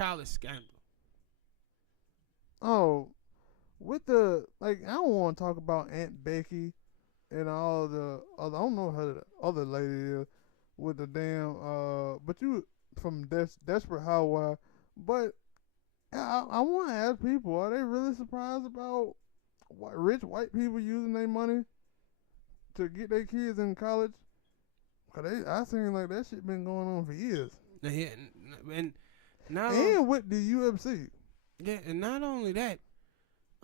college scandal. Oh, with the like, I don't want to talk about Aunt Becky and all the other. I don't know how the other lady is with the damn. But you from Desperate Housewives. But I want to ask people: are they really surprised about rich white people using their money to get their kids in college? Cause I seen like that shit been going on for years. Yeah, and not And with the UFC. yeah, and not only that,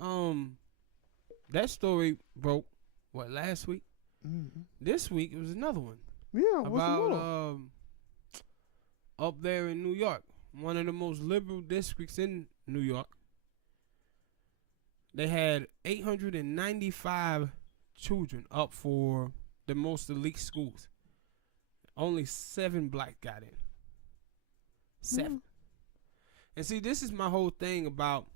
um, that story broke last week. Mm-hmm. This week it was another one Yeah, what's some about more? up there in New York, one of the most liberal districts in New York. They had 895 children up for the most elite schools. Only 7 black got in. 7. Mm-hmm. And see, this is my whole thing about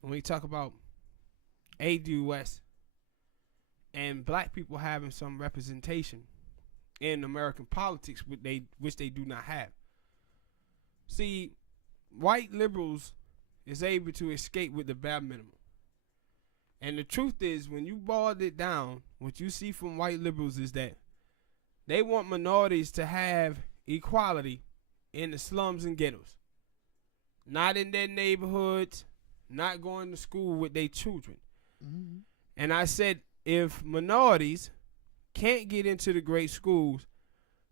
when we talk about ADUS and black people having some representation in American politics, which they do not have. See, white liberals is able to escape with the bare minimum. And the truth is, when you boil it down, what you see from white liberals is that they want minorities to have equality in the slums and ghettos. Not in their neighborhoods, not going to school with their children. Mm-hmm. And I said, if minorities can't get into the great schools,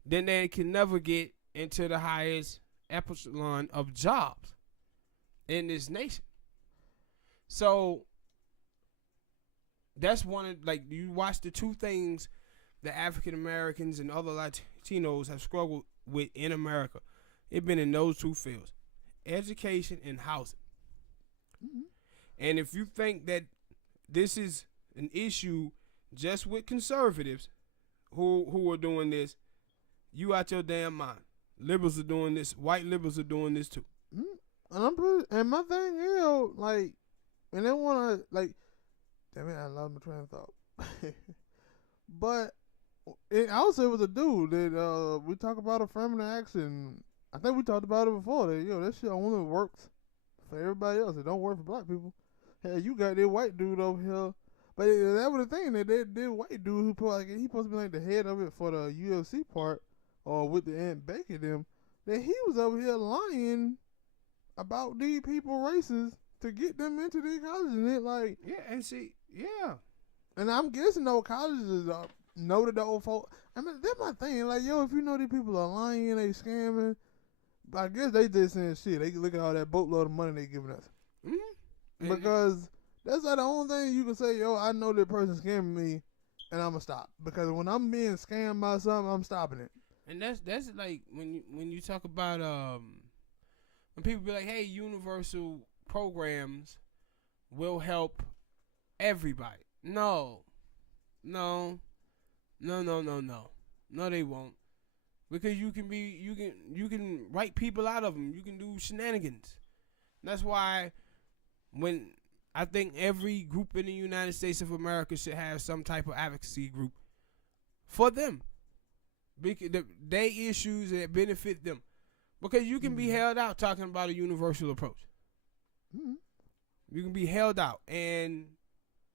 then they can never get into the highest echelon of jobs in this nation. So that's one of, like, you watch the two things that African Americans and other Latinos have struggled with in America. It's been in those two fields, education and housing. Mm-hmm. And if you think that this is an issue just with conservatives who are doing this, you out your damn mind. Liberals are doing this. White liberals are doing this too. And my thing is, like, and they want to, like, damn it, I lost my train of thought. But it also was a dude that we talk about affirmative action. I think we talked about it before. That that shit only works for everybody else. It don't work for black people. Hell, you got that white dude over here. But that was the thing, that white dude who put, like, he supposed to be like the head of it for the UFC part, or with the Aunt Becky them, that he was over here lying about these people races to get them into these colleges, and it like, Yeah, and see, yeah. and I'm guessing those colleges know that the old folk. I mean, that's my thing. Like, yo, if you know these people are lying, they scamming, I guess they just saying shit. They look at all that boatload of money they giving us. Mm-hmm. Because that's like the only thing you can say, yo, I know that person scamming me, and I'm gonna stop. Because when I'm being scammed by something, I'm stopping it. And that's like when you talk about when people be like, hey, universal programs will help everybody. No, no, no, no, no, no, no, they won't. Because you can write people out of them. You can do shenanigans. That's why when I think every group in the United States of America should have some type of advocacy group for them, because they issues that benefit them. Because you can be held out talking about a universal approach. Mm-hmm. You can be held out, and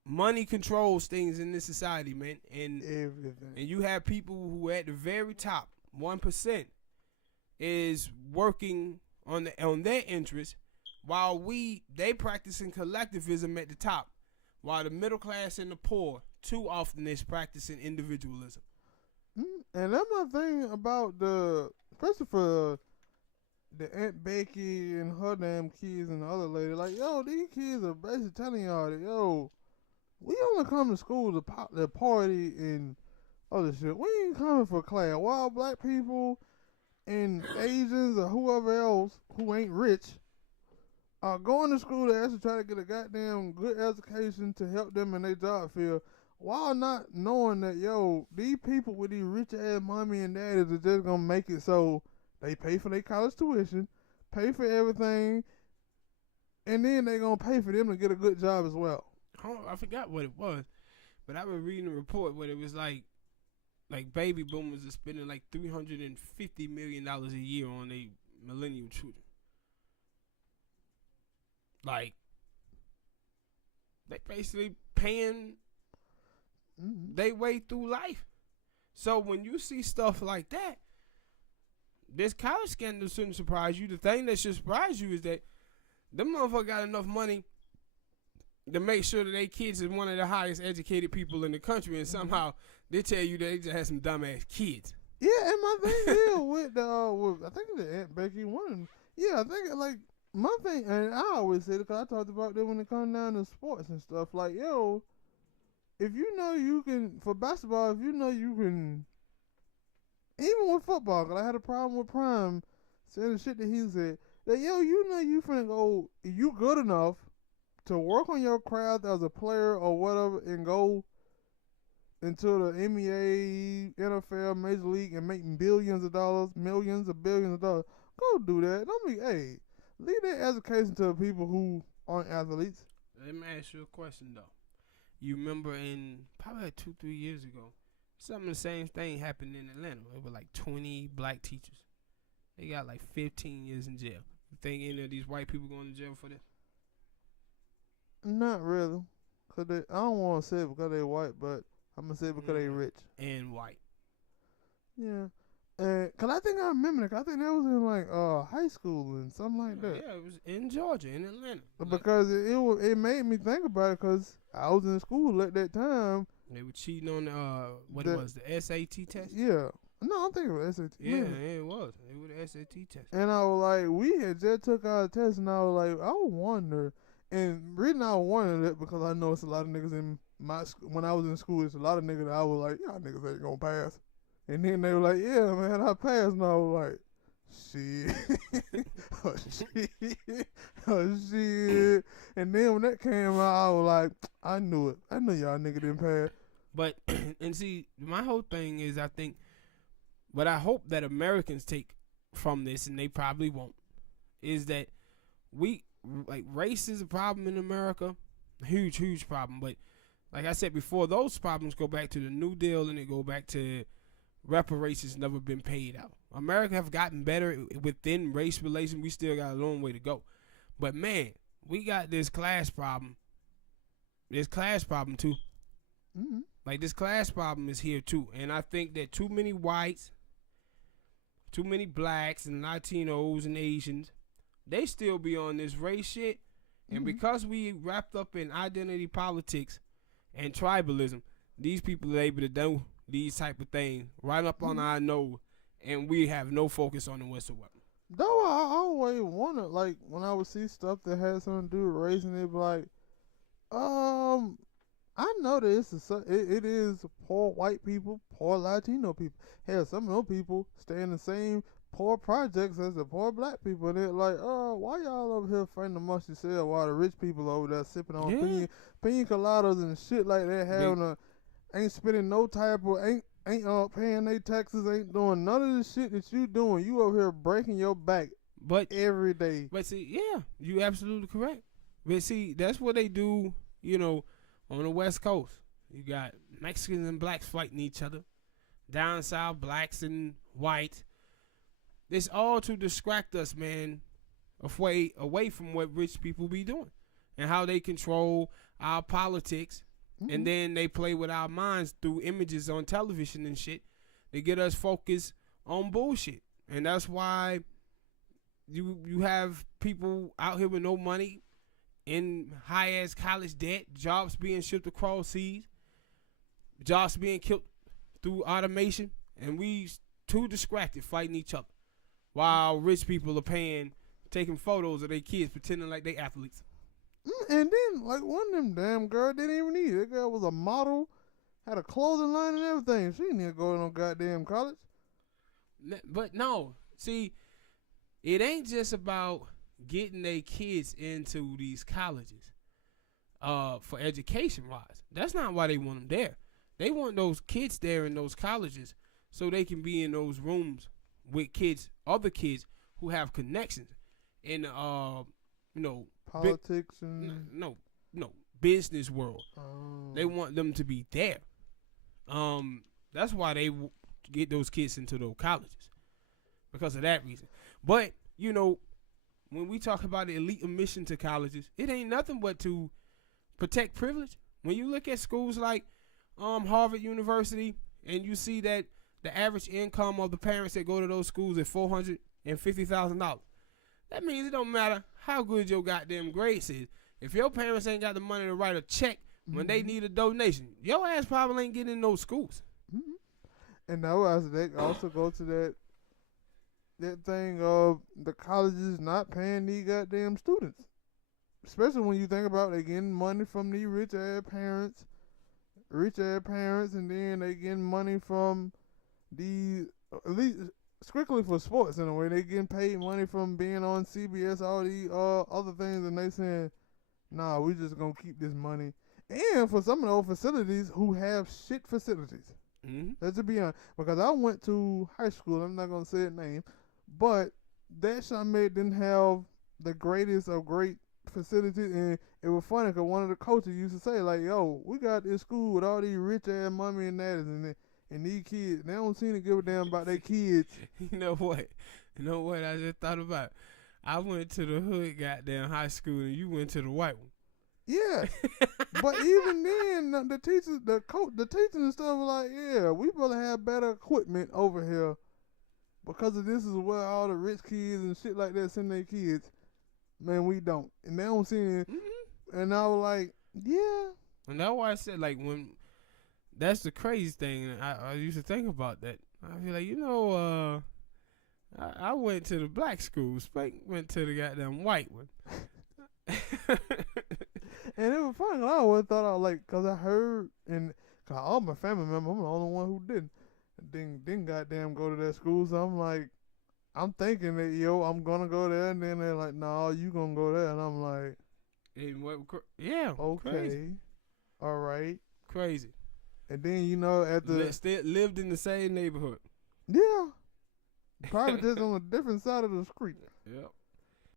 money controls things in this society, man. And Everything. and you have people who at the very top, 1%, is working on their interests, while they practicing collectivism at the top, while the middle class and the poor too often is practicing individualism. And that's my thing about especially for the Aunt Becky and her damn kids and the other lady. Like, yo, these kids are basically telling y'all that, yo, we only come to school to party and other shit. We ain't coming for class. While black people and Asians or whoever else who ain't rich are going to school to actually try to get a goddamn good education to help them in their job field, while not knowing that, yo, these people with these rich ass mommy and daddies are just gonna make it so they pay for their college tuition, pay for everything, and then they gonna pay for them to get a good job as well. I forgot what it was, but I was reading a report where it was like baby boomers are spending like $350 million a year on their matrilineal children. Like, they basically paying their way through life. So when you see stuff like that, this college scandal shouldn't surprise you. The thing that should surprise you is that them motherfuckers got enough money to make sure that their kids is one of the highest educated people in the country, and somehow they tell you they just had some dumbass kids. Yeah, and my thing is with the I think the Aunt Becky one. Yeah, I think like my thing, and I always say it because I talked about that when it comes down to sports and stuff. Like, yo, if you know you can for basketball, if you know you can, even with football, because I had a problem with Prime saying the shit that he said. That yo, you know you finna go, you good enough to work on your craft as a player or whatever and go into the NBA, NFL, Major League and make billions of dollars, millions of billions of dollars. Go do that. Don't be, hey, leave that education to people who aren't athletes. Let me ask you a question though. You remember in probably like 2-3 years ago, some of the same thing happened in Atlanta. It was like 20 black teachers. They got like 15 years in jail. You think any of these white people going to jail for this? Not really. Cause I don't want to say it because they white, but I'm going to say it because they rich. And white. Yeah. Cause I think I remember that. I think that was in like high school and something like that. Yeah, it was in Georgia, in Atlanta. Because it made me think about it because I was in school at that time. They were cheating on the SAT test? Yeah. No, I'm thinking about SAT. Yeah, it was. It was the SAT test. And I was like, we had just took our test, and I was like, I wonder. And reason I wondered that because I know it's a lot of niggas in my when I was in school, it's a lot of niggas that I was like, y'all niggas ain't gonna pass. And then they were like, yeah, man, I passed. And I was like, shit. Oh, shit. Oh, shit. And then when that came out, I was like, I knew it. I knew y'all niggas didn't pass. But, and see, my whole thing is I think, what I hope that Americans take from this, and they probably won't, is that race is a problem in America. Huge, huge problem. But like I said before, those problems go back to the New Deal and they go back to reparations never been paid out. America have gotten better within race relations. We still got a long way to go. But man, we got this class problem. This class problem too. Mm-hmm. Like this class problem is here too. And I think that too many whites, too many blacks and Latinos and Asians, they still be on this race shit. And because we wrapped up in identity politics and tribalism, these people are able to do these type of things right up on our nose, and we have no focus on them whatsoever. Though I always wondered, like, when I would see stuff that had something to do with race, and they'd be like, I know that it is poor white people, poor Latino people. Hell, some of those people stay in the same poor projects as the poor black people, and they're like, why y'all over here fighting amongst yourselves while the rich people over there sipping on pina coladas and shit like that, ain't spending no type of, ain't paying their taxes, ain't doing none of the shit that you doing. You over here breaking your back every day. But see, yeah, you absolutely correct. But see, that's what they do, on the West Coast. You got Mexicans and blacks fighting each other. Down south, blacks and whites. It's all to distract us, man, away from what rich people be doing and how they control our politics. And then they play with our minds through images on television and shit. They get us focused on bullshit. And that's why you have people out here with no money, in high-ass college debt, jobs being shipped across seas, jobs being killed through automation, and we too distracted fighting each other while rich people are taking photos of their kids pretending like they athletes. And then, like, one of them damn girls didn't even need it. That girl was a model, had a clothing line and everything. She didn't need to go to no goddamn college. But no, see, it ain't just about getting their kids into these colleges for education-wise. That's not why they want them there. They want those kids there in those colleges so they can be in those rooms with kids, other kids who have connections in, politics and no business world. Oh. They want them to be there. That's why they get those kids into those colleges, because of that reason. But you know, when we talk about the elite admission to colleges, it ain't nothing but to protect privilege. When you look at schools like Harvard University, and you see that the average income of the parents that go to those schools is $450,000, that means it don't matter how good your goddamn grades is. If your parents ain't got the money to write a check when they need a donation, your ass probably ain't getting in those schools. And now they also go to that thing of the colleges not paying these goddamn students. Especially when you think about they getting money from these rich ass parents, and then they getting money from the at least strictly for sports in a way. They getting paid money from being on CBS, all these other things, and they saying, nah, we just gonna keep this money. And for some of those facilities who have shit facilities. Let's be honest. Because I went to high school, I'm not gonna say the name, but that Chalmette didn't have the greatest of great facilities, and it was funny because one of the coaches used to say, like, yo, we got this school with all these rich ass mommy and daddies and these kids, they don't seem to give a damn about their kids. You know what I just thought about? I went to the hood goddamn high school, and you went to the white one. Yeah. But even then, the teachers, the teachers and stuff were like, yeah, we probably have better equipment over here because of this is where all the rich kids and shit like that send their kids. Man, we don't. And they don't see it. And I was like, yeah. And that's why I said, like, when that's the crazy thing. I used to think about that. I feel like, I went to the black school. Spank went to the goddamn white one. And it was funny. I always thought I was like, because I heard, and cause all my family members, I'm the only one who didn't goddamn go to that school. So I'm like, I'm thinking that, yo, I'm going to go there. And then they're like, no, you going to go there. And I'm like, yeah, okay. Crazy. All right. Crazy. And then, at the... lived in the same neighborhood. Yeah. Probably just on a different side of the street. Yep.